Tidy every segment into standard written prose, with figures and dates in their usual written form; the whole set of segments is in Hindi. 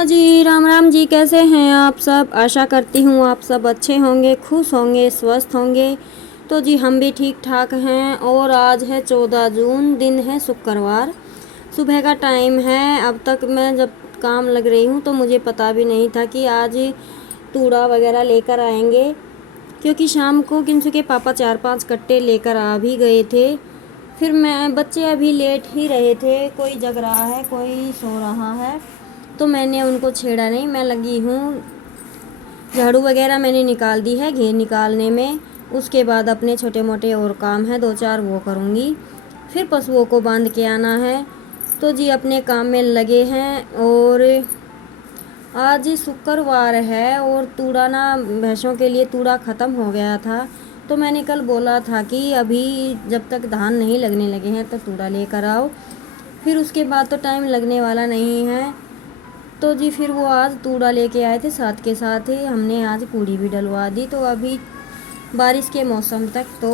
हेलो जी, राम राम जी। कैसे हैं आप सब? आशा करती हूँ आप सब अच्छे होंगे, खुश होंगे, स्वस्थ होंगे। तो जी हम भी ठीक ठाक हैं। और आज है 14 जून, दिन है शुक्रवार, सुबह का टाइम है। अब तक मैं जब काम लग रही हूँ तो मुझे पता भी नहीं था कि आज तूड़ा वगैरह लेकर आएंगे, क्योंकि शाम को किंसु के पापा 4-5 कट्टे लेकर आ भी गए थे। फिर मैं बच्चे अभी लेट ही रहे थे, कोई जग रहा है, कोई सो रहा है, तो मैंने उनको छेड़ा नहीं। मैं लगी हूँ, झाड़ू वगैरह मैंने निकाल दी है घेर निकालने में। उसके बाद अपने छोटे मोटे और काम हैं 2-4 वो करूँगी। फिर पशुओं को बांध के आना है। तो जी अपने काम में लगे हैं। और आज शुक्रवार है और तूड़ा ना, भैंसों के लिए तूड़ा ख़त्म हो गया था। तो मैंने कल बोला था कि अभी जब तक धान नहीं लगने लगे हैं तो तूड़ा लेकर आओ, फिर उसके बाद तो टाइम लगने वाला नहीं है। तो जी फिर वो आज तूड़ा लेके आए थे, साथ के साथ ही हमने आज कूड़ी भी डलवा दी। तो अभी बारिश के मौसम तक तो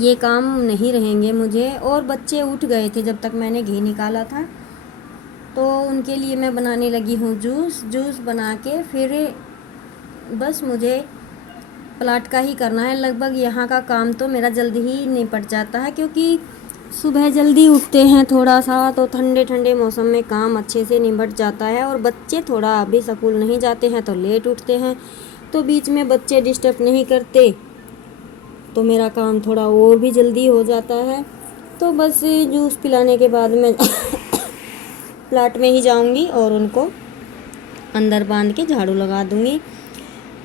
ये काम नहीं रहेंगे मुझे। और बच्चे उठ गए थे जब तक मैंने घी निकाला था, तो उनके लिए मैं बनाने लगी हूँ जूस बना के। फिर बस मुझे प्लाट का ही करना है। लगभग यहाँ का काम तो मेरा जल्दी ही निपट जाता है, क्योंकि सुबह जल्दी उठते हैं थोड़ा सा, तो ठंडे ठंडे मौसम में काम अच्छे से निपट जाता है। और बच्चे थोड़ा अभी स्कूल नहीं जाते हैं तो लेट उठते हैं, तो बीच में बच्चे डिस्टर्ब नहीं करते तो मेरा काम थोड़ा और भी जल्दी हो जाता है। तो बस जूस पिलाने के बाद मैं प्लाट में ही जाऊंगी और उनको अंदर बांध के झाड़ू लगा दूंगी।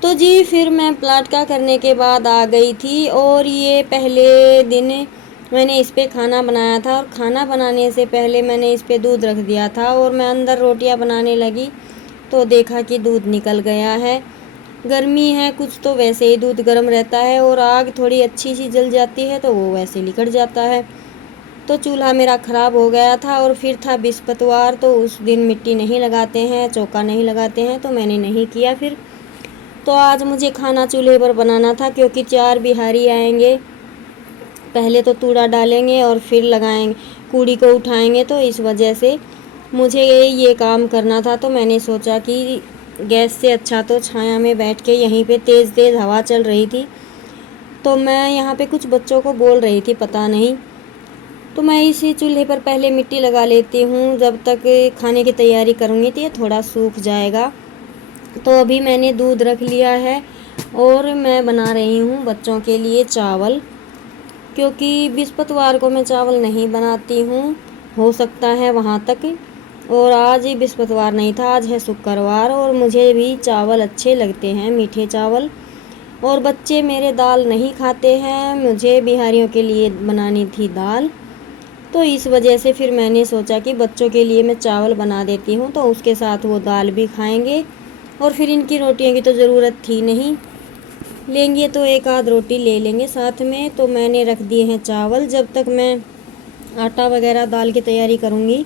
तो जी फिर मैं प्लाट का करने के बाद आ गई थी। और ये पहले दिन मैंने इस पे खाना बनाया था, और खाना बनाने से पहले मैंने इस पे दूध रख दिया था। और मैं अंदर रोटियां बनाने लगी तो देखा कि दूध निकल गया है। गर्मी है कुछ तो वैसे ही दूध गर्म रहता है, और आग थोड़ी अच्छी सी जल जाती है तो वो वैसे निकल जाता है। तो चूल्हा मेरा ख़राब हो गया था। और फिर था बृहस्पतिवार, तो उस दिन मिट्टी नहीं लगाते हैं, चौका नहीं लगाते हैं, तो मैंने नहीं किया। फिर तो आज मुझे खाना चूल्हे पर बनाना था, क्योंकि 4 बिहारी आएंगे। पहले तो तूड़ा डालेंगे और फिर लगाएंगे, कूड़ी को उठाएंगे, तो इस वजह से मुझे ये काम करना था। तो मैंने सोचा कि गैस से अच्छा तो छाया में बैठ के, यहीं पे तेज़ तेज़ हवा चल रही थी, तो मैं यहाँ पे कुछ बच्चों को बोल रही थी पता नहीं, तो मैं इसी चूल्हे पर पहले मिट्टी लगा लेती हूँ। जब तक खाने की तैयारी करूँगी तो ये थोड़ा सूख जाएगा। तो अभी मैंने दूध रख लिया है और मैं बना रही हूँ बच्चों के लिए चावल, क्योंकि बृहस्पतिवार को मैं चावल नहीं बनाती हूँ, हो सकता है वहाँ तक। और आज ही बृहस्पतिवार नहीं था, आज है शुक्रवार, और मुझे भी चावल अच्छे लगते हैं, मीठे चावल। और बच्चे मेरे दाल नहीं खाते हैं, मुझे बिहारियों के लिए बनानी थी दाल, तो इस वजह से फिर मैंने सोचा कि बच्चों के लिए मैं चावल बना देती हूँ, तो उसके साथ वो दाल भी खाएंगे। और फिर इनकी रोटियों की तो ज़रूरत थी नहीं, लेंगे तो एक आध रोटी ले लेंगे साथ में। तो मैंने रख दिए हैं चावल। जब तक मैं आटा वगैरह दाल की तैयारी करूँगी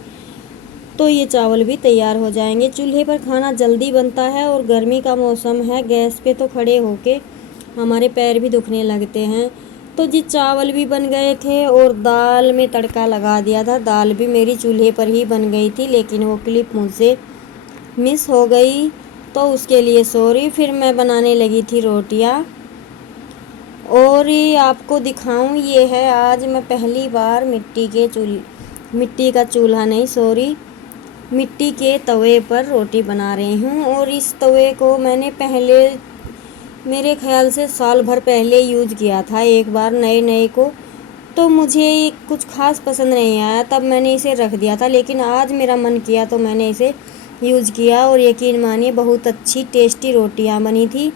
तो ये चावल भी तैयार हो जाएंगे। चूल्हे पर खाना जल्दी बनता है, और गर्मी का मौसम है, गैस पे तो खड़े होके हमारे पैर भी दुखने लगते हैं। तो जी चावल भी बन गए थे और दाल में तड़का लगा दिया था। दाल भी मेरी चूल्हे पर ही बन गई थी, लेकिन वो क्लिप मुझसे मिस हो गई, तो उसके लिए सॉरी। फिर मैं बनाने लगी थी रोटियां। और ये आपको दिखाऊं, ये है आज मैं पहली बार मिट्टी का चूल्हा नहीं, सॉरी, मिट्टी के तवे पर रोटी बना रही हूँ। और इस तवे को मैंने पहले, मेरे ख्याल से साल भर पहले यूज किया था एक बार नए नए को, तो मुझे कुछ खास पसंद नहीं आया, तब मैंने इसे रख दिया था। लेकिन आज मेरा मन किया तो मैंने इसे यूज़ किया, और यकीन मानिए बहुत अच्छी टेस्टी रोटियां बनी थी।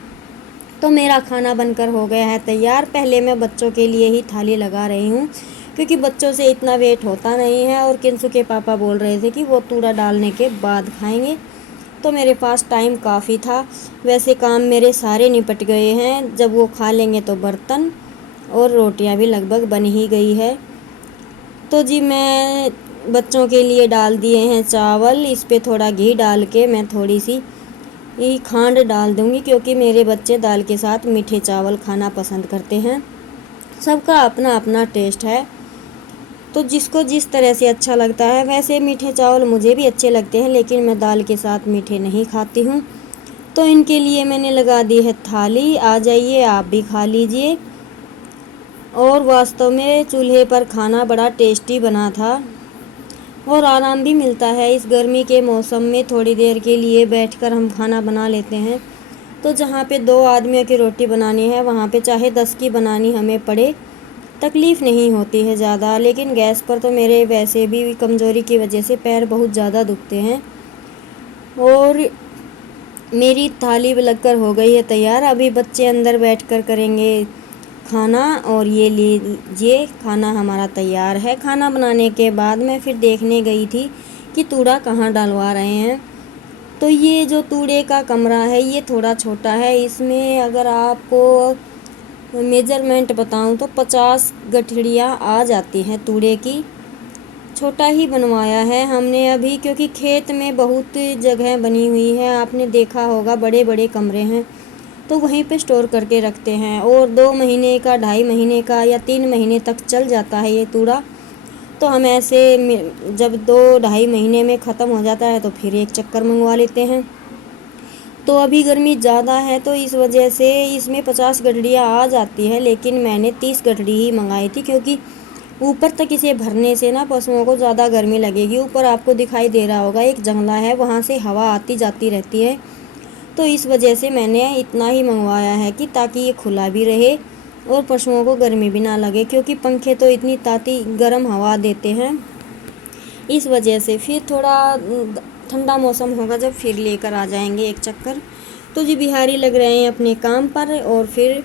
तो मेरा खाना बनकर हो गया है तैयार। पहले मैं बच्चों के लिए ही थाली लगा रही हूँ, क्योंकि बच्चों से इतना वेट होता नहीं है। और किंसु के पापा बोल रहे थे कि वो तूड़ा डालने के बाद खाएंगे, तो मेरे पास टाइम काफ़ी था। वैसे काम मेरे सारे निपट गए हैं, जब वो खा लेंगे तो बर्तन और रोटियां भी लगभग बन ही गई है। तो जी मैं बच्चों के लिए डाल दिए हैं चावल। इस पे थोड़ा घी डाल के मैं थोड़ी सी खांड डाल दूंगी, क्योंकि मेरे बच्चे दाल के साथ मीठे चावल खाना पसंद करते हैं। सबका अपना अपना टेस्ट है। तो जिसको जिस तरह से अच्छा लगता है। वैसे मीठे चावल मुझे भी अच्छे लगते हैं, लेकिन मैं दाल के साथ मीठे नहीं खाती हूँ। तो इनके लिए मैंने लगा दी है थाली, आ जाइए आप भी खा लीजिए। और वास्तव में चूल्हे पर खाना बड़ा टेस्टी बना था और आराम भी मिलता है। इस गर्मी के मौसम में थोड़ी देर के लिए बैठकर हम खाना बना लेते हैं। तो जहाँ पे 2 आदमियों की रोटी बनानी है, वहाँ पे चाहे 10 की बनानी हमें पड़े, तकलीफ़ नहीं होती है ज़्यादा। लेकिन गैस पर तो मेरे वैसे भी कमज़ोरी की वजह से पैर बहुत ज़्यादा दुखते हैं। और मेरी थाली भी लगकर हो गई है तैयार। अभी बच्चे अंदर बैठकर करेंगे खाना। और ये लीजिए, खाना हमारा तैयार है। खाना बनाने के बाद मैं फिर देखने गई थी कि तूड़ा कहाँ डलवा रहे हैं। तो ये जो तूड़े का कमरा है, ये थोड़ा छोटा है। इसमें अगर आपको मेजरमेंट बताऊं तो 50 गठड़ियाँ आ जाती हैं तूड़े की। छोटा ही बनवाया है हमने अभी, क्योंकि खेत में बहुत जगह बनी हुई है। आपने देखा होगा बड़े बड़े कमरे हैं, तो वहीं पे स्टोर करके रखते हैं। और 2 महीने का, 2.5 महीने का या 3 महीने तक चल जाता है ये तूड़ा। तो हम ऐसे जब 2-2.5 महीने में ख़त्म हो जाता है तो फिर एक चक्कर मंगवा लेते हैं। तो अभी गर्मी ज़्यादा है, तो इस वजह से इसमें 50 गठड़ियाँ आ जाती है, लेकिन मैंने 30 गठड़ी ही मंगाई थी, क्योंकि ऊपर तक इसे भरने से ना पशुओं को ज़्यादा गर्मी लगेगी। ऊपर आपको दिखाई दे रहा होगा एक जंगला है, वहाँ से हवा आती जाती रहती है। तो इस वजह से मैंने इतना ही मंगवाया है कि ताकि ये खुला भी रहे और पशुओं को गर्मी भी ना लगे, क्योंकि पंखे तो इतनी ताती गर्म हवा देते हैं। इस वजह से फिर थोड़ा ठंडा मौसम होगा जब फिर लेकर आ जाएंगे एक चक्कर। तो जी बिहारी लग रहे हैं अपने काम पर। और फिर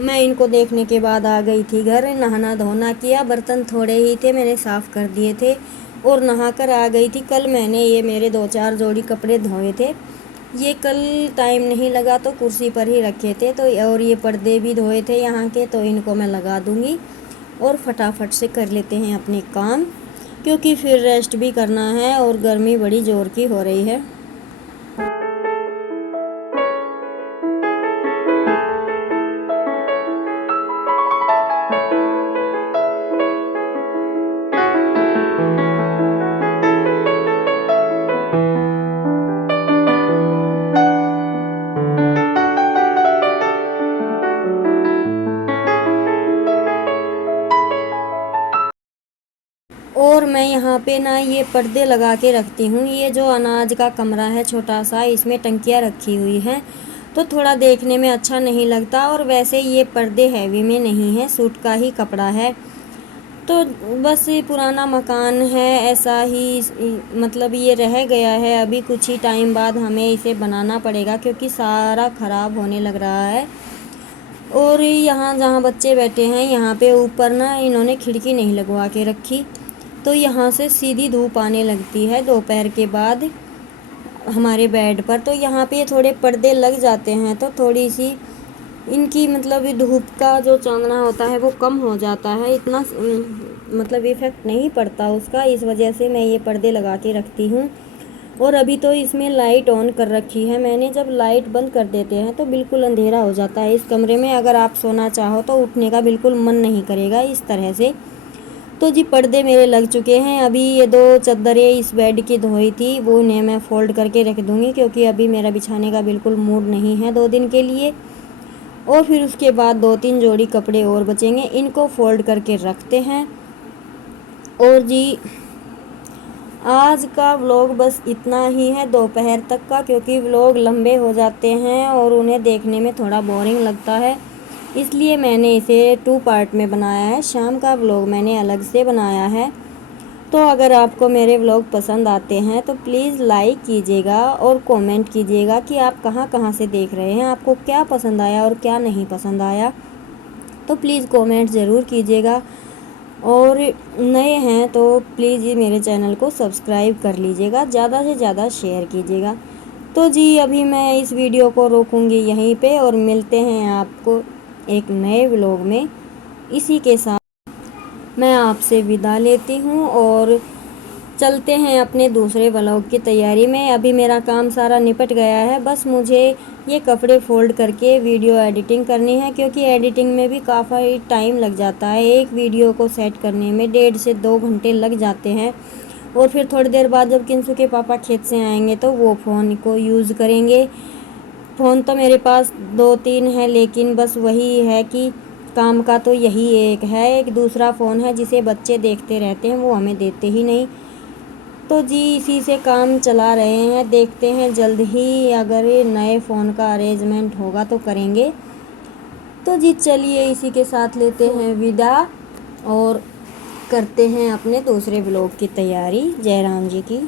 मैं इनको देखने के बाद आ गई थी घर। नहाना धोना किया, बर्तन थोड़े ही थे मैंने साफ़ कर दिए थे और नहाकर आ गई थी। कल मैंने ये मेरे 2-4 जोड़ी कपड़े धोए थे, ये कल टाइम नहीं लगा तो कुर्सी पर ही रखे थे। तो और ये पर्दे भी धोए थे यहाँ के, तो इनको मैं लगा दूँगी और फटाफट से कर लेते हैं अपने काम, क्योंकि फिर रेस्ट भी करना है और गर्मी बड़ी ज़ोर की हो रही है। और मैं यहाँ पे ना ये पर्दे लगा के रखती हूँ। ये जो अनाज का कमरा है छोटा सा, इसमें टंकियाँ रखी हुई हैं, तो थोड़ा देखने में अच्छा नहीं लगता। और वैसे ये पर्दे हैवी में नहीं है, सूट का ही कपड़ा है। तो बस ये पुराना मकान है, ऐसा ही मतलब ये रह गया है। अभी कुछ ही टाइम बाद हमें इसे बनाना पड़ेगा, क्योंकि सारा ख़राब होने लग रहा है। और यहाँ जहाँ बच्चे बैठे हैं, यहाँ पे ऊपर ना इन्होंने खिड़की नहीं लगवा के रखी, तो यहाँ से सीधी धूप आने लगती है दोपहर के बाद हमारे बेड पर। तो यहाँ पे थोड़े पर्दे लग जाते हैं, तो थोड़ी सी इनकी मतलब धूप का जो चांदना होता है वो कम हो जाता है, इतना मतलब इफ़ेक्ट नहीं पड़ता उसका। इस वजह से मैं ये पर्दे लगा के रखती हूँ। और अभी तो इसमें लाइट ऑन कर रखी है मैंने। जब लाइट बंद कर देते हैं तो बिल्कुल अंधेरा हो जाता है इस कमरे में। अगर आप सोना चाहो तो उठने का बिल्कुल मन नहीं करेगा इस तरह से। तो जी पर्दे मेरे लग चुके हैं। अभी ये 2 चद्दरें इस बेड की धोई थी, वो उन्हें मैं फ़ोल्ड करके रख दूँगी, क्योंकि अभी मेरा बिछाने का बिल्कुल मूड नहीं है 2 दिन के लिए। और फिर उसके बाद 2-3 जोड़ी कपड़े और बचेंगे, इनको फ़ोल्ड करके रखते हैं। और जी आज का व्लॉग बस इतना ही है दोपहर तक का, क्योंकि व्लॉग लंबे हो जाते हैं और उन्हें देखने में थोड़ा बोरिंग लगता है, इसलिए मैंने इसे 2 पार्ट में बनाया है। शाम का व्लॉग मैंने अलग से बनाया है। तो अगर आपको मेरे व्लॉग पसंद आते हैं तो प्लीज़ लाइक कीजिएगा और कमेंट कीजिएगा कि आप कहाँ कहाँ से देख रहे हैं, आपको क्या पसंद आया और क्या नहीं पसंद आया। तो प्लीज़ कमेंट ज़रूर कीजिएगा। और नए हैं तो प्लीज़ ये मेरे चैनल को सब्सक्राइब कर लीजिएगा, ज़्यादा से ज़्यादा शेयर कीजिएगा। तो जी अभी मैं इस वीडियो को रोकूंगी यहीं पे, और मिलते हैं आपको एक नए व्लॉग में। इसी के साथ मैं आपसे विदा लेती हूँ और चलते हैं अपने दूसरे व्लॉग की तैयारी में। अभी मेरा काम सारा निपट गया है, बस मुझे ये कपड़े फोल्ड करके वीडियो एडिटिंग करनी है, क्योंकि एडिटिंग में भी काफ़ी टाइम लग जाता है। एक वीडियो को सेट करने में 1.5 से 2 घंटे लग जाते हैं। और फिर थोड़ी देर बाद जब किंसु के पापा खेत से आएंगे तो वो फ़ोन को यूज़ करेंगे। फ़ोन तो मेरे पास 2-3 है, लेकिन बस वही है कि काम का तो यही एक है। एक दूसरा फ़ोन है जिसे बच्चे देखते रहते हैं, वो हमें देते ही नहीं। तो जी इसी से काम चला रहे हैं। देखते हैं जल्द ही अगर ये नए फ़ोन का अरेंजमेंट होगा तो करेंगे। तो जी चलिए इसी के साथ लेते हैं विदा और करते हैं अपने दूसरे ब्लॉग की तैयारी। जय राम जी की।